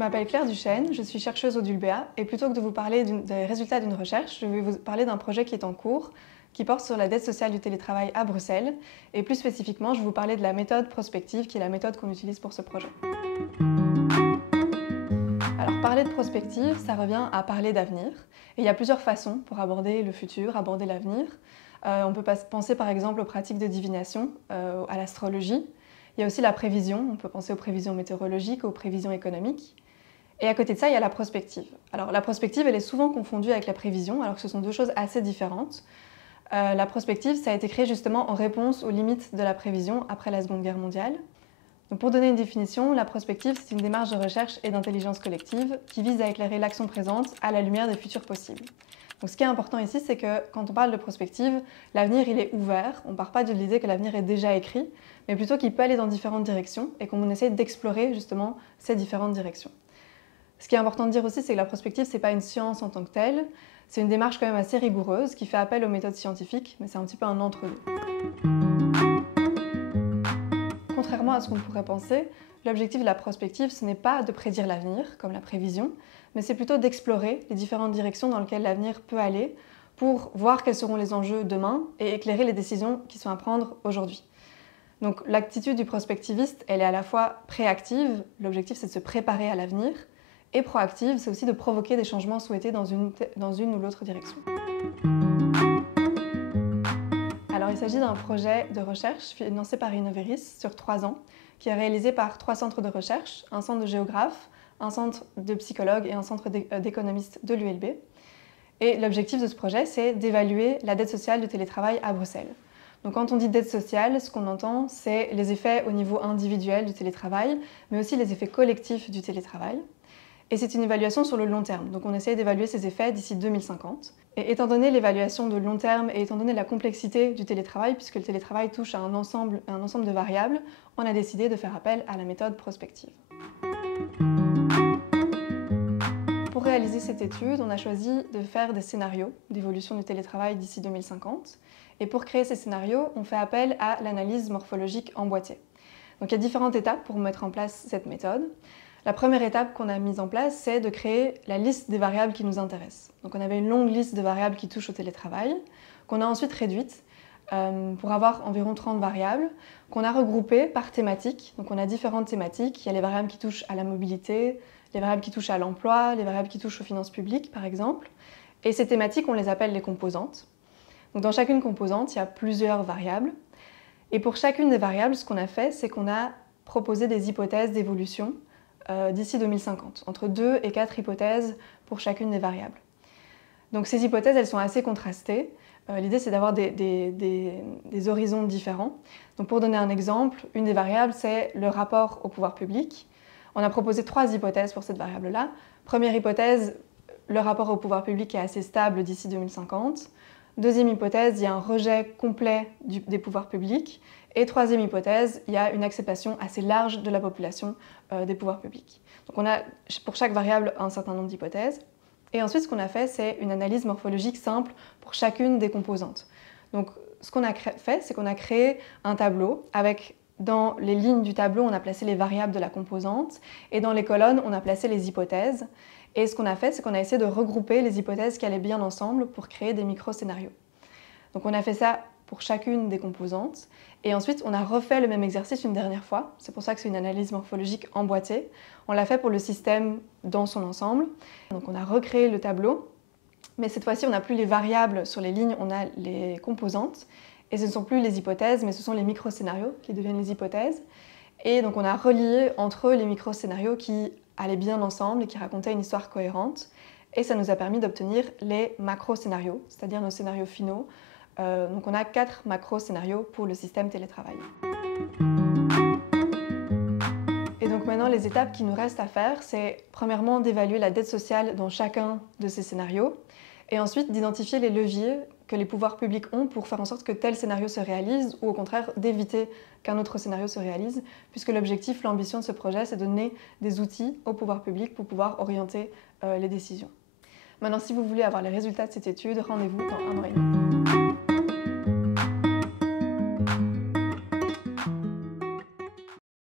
m'appelle Claire Duchesne, je suis chercheuse au DULBEA et plutôt que de vous parler des résultats d'une recherche, je vais vous parler d'un projet qui est en cours, qui porte sur la dette sociale du télétravail à Bruxelles. Et plus spécifiquement, je vais vous parler de la méthode prospective, qui est la méthode qu'on utilise pour ce projet. Alors, parler de prospective, ça revient à parler d'avenir. Et il y a plusieurs façons pour aborder le futur, aborder l'avenir. On peut penser par exemple aux pratiques de divination, à l'astrologie. Il y a aussi la prévision, on peut penser aux prévisions météorologiques, aux prévisions économiques. Et à côté de ça, il y a la prospective. Alors la prospective, elle est souvent confondue avec la prévision, alors que ce sont deux choses assez différentes. La prospective, ça a été créé justement en réponse aux limites de la prévision après la Seconde Guerre mondiale. Donc pour donner une définition, la prospective, c'est une démarche de recherche et d'intelligence collective qui vise à éclairer l'action présente à la lumière des futurs possibles. Donc ce qui est important ici, c'est que quand on parle de prospective, l'avenir il est ouvert. On ne part pas de l'idée que l'avenir est déjà écrit, mais plutôt qu'il peut aller dans différentes directions et qu'on essaie d'explorer justement ces différentes directions. Ce qui est important de dire aussi, c'est que la prospective, ce n'est pas une science en tant que telle. C'est une démarche quand même assez rigoureuse qui fait appel aux méthodes scientifiques, mais c'est un petit peu un entre-deux. Contrairement à ce qu'on pourrait penser, l'objectif de la prospective, ce n'est pas de prédire l'avenir, comme la prévision, mais c'est plutôt d'explorer les différentes directions dans lesquelles l'avenir peut aller pour voir quels seront les enjeux demain et éclairer les décisions qui sont à prendre aujourd'hui. Donc l'attitude du prospectiviste, elle est à la fois préactive, l'objectif c'est de se préparer à l'avenir, et proactive, c'est aussi de provoquer des changements souhaités dans une ou l'autre direction. Alors il s'agit d'un projet de recherche financé par Innoveris sur 3 ans, qui est réalisé par 3 centres de recherche, un centre de géographes, un centre de psychologues et un centre d'économistes de l'ULB. Et l'objectif de ce projet, c'est d'évaluer la dette sociale du télétravail à Bruxelles. Donc quand on dit dette sociale, ce qu'on entend, c'est les effets au niveau individuel du télétravail, mais aussi les effets collectifs du télétravail. Et c'est une évaluation sur le long terme, donc on essaye d'évaluer ces effets d'ici 2050. Et étant donné l'évaluation de long terme et étant donné la complexité du télétravail, puisque le télétravail touche à un ensemble de variables, on a décidé de faire appel à la méthode prospective. Pour réaliser cette étude, on a choisi de faire des scénarios d'évolution du télétravail d'ici 2050. Et pour créer ces scénarios, on fait appel à l'analyse morphologique emboîtée. Donc il y a différentes étapes pour mettre en place cette méthode. La première étape qu'on a mise en place, c'est de créer la liste des variables qui nous intéressent. Donc on avait une longue liste de variables qui touchent au télétravail, qu'on a ensuite réduite pour avoir environ 30 variables, qu'on a regroupées par thématique. Donc on a différentes thématiques. Il y a les variables qui touchent à la mobilité, les variables qui touchent à l'emploi, les variables qui touchent aux finances publiques, par exemple. Et ces thématiques, on les appelle les composantes. Donc dans chacune composante, il y a plusieurs variables. Et pour chacune des variables, ce qu'on a fait, c'est qu'on a proposé des hypothèses d'évolution d'ici 2050, entre 2 et 4 hypothèses pour chacune des variables. Donc ces hypothèses, elles sont assez contrastées. L'idée, c'est d'avoir des horizons différents. Donc pour donner un exemple, une des variables, c'est le rapport au pouvoir public. On a proposé 3 hypothèses pour cette variable-là. Première hypothèse, le rapport au pouvoir public est assez stable d'ici 2050. Deuxième hypothèse, il y a un rejet complet des pouvoirs publics. Et troisième hypothèse, il y a une acceptation assez large de la population des pouvoirs publics. Donc on a pour chaque variable un certain nombre d'hypothèses. Et ensuite, ce qu'on a fait, c'est une analyse morphologique simple pour chacune des composantes. Donc ce qu'on a fait, c'est qu'on a créé un tableau avec, dans les lignes du tableau, on a placé les variables de la composante et dans les colonnes, on a placé les hypothèses. Et ce qu'on a fait, c'est qu'on a essayé de regrouper les hypothèses qui allaient bien ensemble pour créer des micro-scénarios. Donc on a fait ça pour chacune des composantes. Et ensuite, on a refait le même exercice une dernière fois. C'est pour ça que c'est une analyse morphologique emboîtée. On l'a fait pour le système dans son ensemble. Donc on a recréé le tableau. Mais cette fois-ci, on n'a plus les variables sur les lignes, on a les composantes. Et ce ne sont plus les hypothèses, mais ce sont les micro-scénarios qui deviennent les hypothèses. Et donc on a relié entre eux les micro-scénarios qui allaient bien ensemble et qui racontaient une histoire cohérente. Et ça nous a permis d'obtenir les macro-scénarios, c'est-à-dire nos scénarios finaux. Donc on a 4 macro-scénarios pour le système télétravail. Et donc maintenant, les étapes qui nous restent à faire, c'est premièrement d'évaluer la dette sociale dans chacun de ces scénarios, et ensuite d'identifier les leviers que les pouvoirs publics ont pour faire en sorte que tel scénario se réalise, ou au contraire d'éviter qu'un autre scénario se réalise, puisque l'objectif, l'ambition de ce projet, c'est de donner des outils aux pouvoirs publics pour pouvoir orienter les décisions. Maintenant, si vous voulez avoir les résultats de cette étude, rendez-vous dans 1 an et demi.